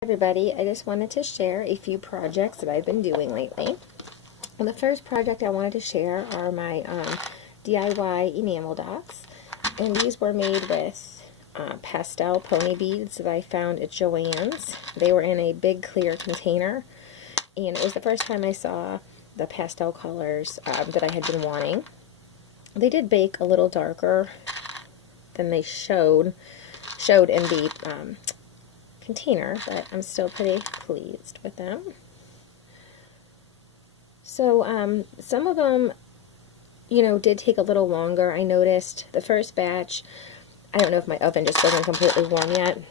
Everybody, I just wanted to share a few projects that I've been doing lately. And the first project I wanted to share are my DIY enamel dots. And these were made with pastel pony beads that I found at Joann's. They were in a big clear container, and it was the first time I saw the pastel colors that I had been wanting. They did bake a little darker than they showed in the container, but I'm still pretty pleased with them. So some of them, did take a little longer. I noticed the first batch, I don't know if my oven just wasn't completely warm yet,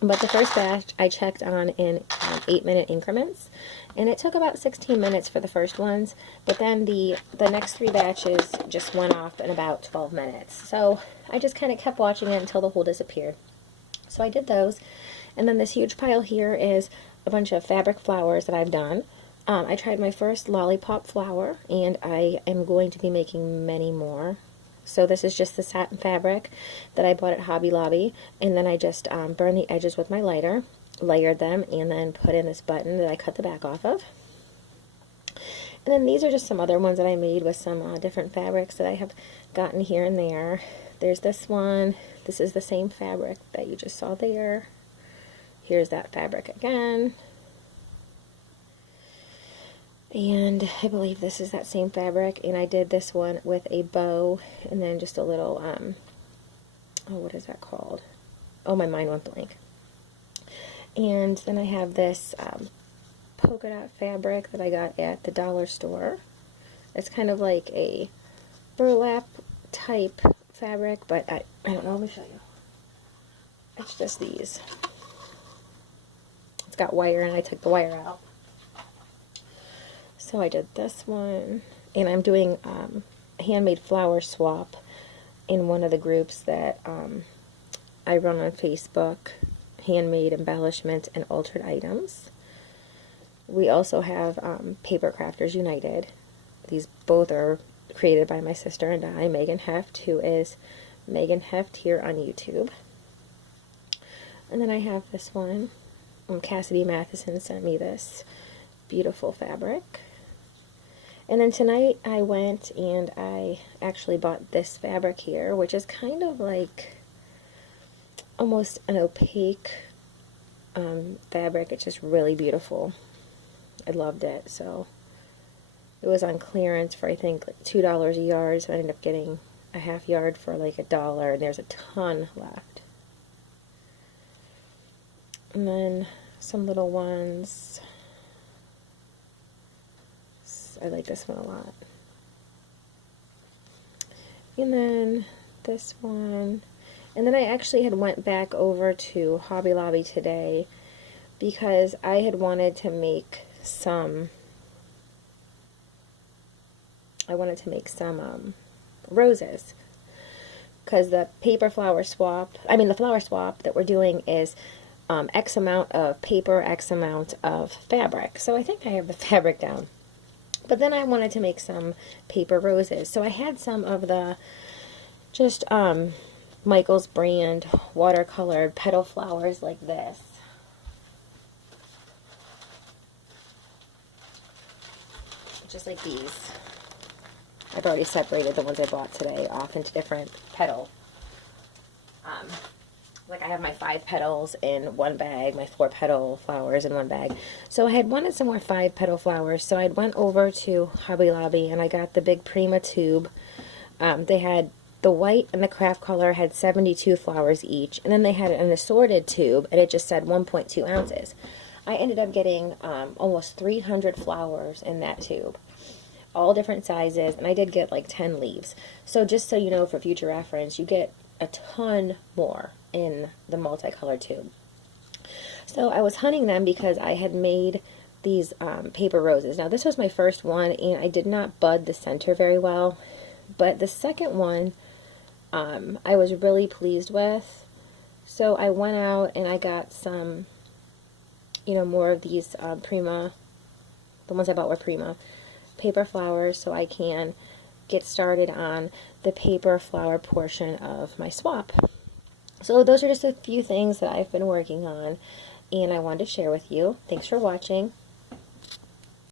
but the first batch I checked on in 8-minute increments, and it took about 16 minutes for the first ones, but then the next 3 batches just went off in about 12 minutes. So I just kind of kept watching it until the hole disappeared. So I did those. And then this huge pile here is a bunch of fabric flowers that I've done. I tried my first lollipop flower, and I am going to be making many more. So this is just the satin fabric that I bought at Hobby Lobby, and then I just burned the edges with my lighter, layered them, and then put in this button that I cut the back off of. And then these are just some other ones that I made with some different fabrics that I have gotten here and there. There's this one. This is the same fabric that you just saw there. Here's that fabric again. And I believe this is that same fabric, and I did this one with a bow and then just a little, what is that called? Oh, my mind went blank. And then I have this polka dot fabric that I got at the dollar store. It's kind of like a burlap type fabric, but I don't know, let me show you. It's just these. It's got wire, and I took the wire out. So I did this one, and I'm doing a handmade flower swap in one of the groups that I run on Facebook, Handmade Embellishments and Altered Items. We also have Paper Crafters United. These both are created by my sister and I, Megan Heft, who is Megan Heft here on YouTube. And then I have this one. Cassidy Matheson sent me this beautiful fabric. And then tonight I went and I actually bought this fabric here, which is kind of like almost an opaque fabric. It's just really beautiful. I loved it. So it was on clearance for I think like $2 a yard, so I ended up getting a half yard for like $1, and there's a ton left. And then some little ones. I like this one a lot. And then this one. And then I actually had went back over to Hobby Lobby today because I had wanted to make some roses, because the flower swap that we're doing is X amount of paper, X amount of fabric. So I think I have the fabric down. But then I wanted to make some paper roses. So I had some of the just Michael's brand watercolored petal flowers like this. Just like these. I've already separated the ones I bought today off into different petal. Like I have my 5 petals in one bag, my 4 petal flowers in one bag. So I had wanted some more 5 petal flowers, so I went over to Hobby Lobby and I got the big Prima tube. They had the white and the craft color had 72 flowers each, and then they had an assorted tube, and it just said 1.2 ounces. I ended up getting almost 300 flowers in that tube, all different sizes, and I did get like 10 leaves. So just so you know, for future reference, you get a ton more in the multicolored tube. So I was hunting them because I had made these paper roses. Now this was my first one, and I did not bud the center very well, but the second one I was really pleased with. So I went out and I got some, more of these Prima, the ones I bought were Prima paper flowers, so I can get started on the paper flower portion of my swap. So those are just a few things that I've been working on. and I wanted to share with you. Thanks for watching.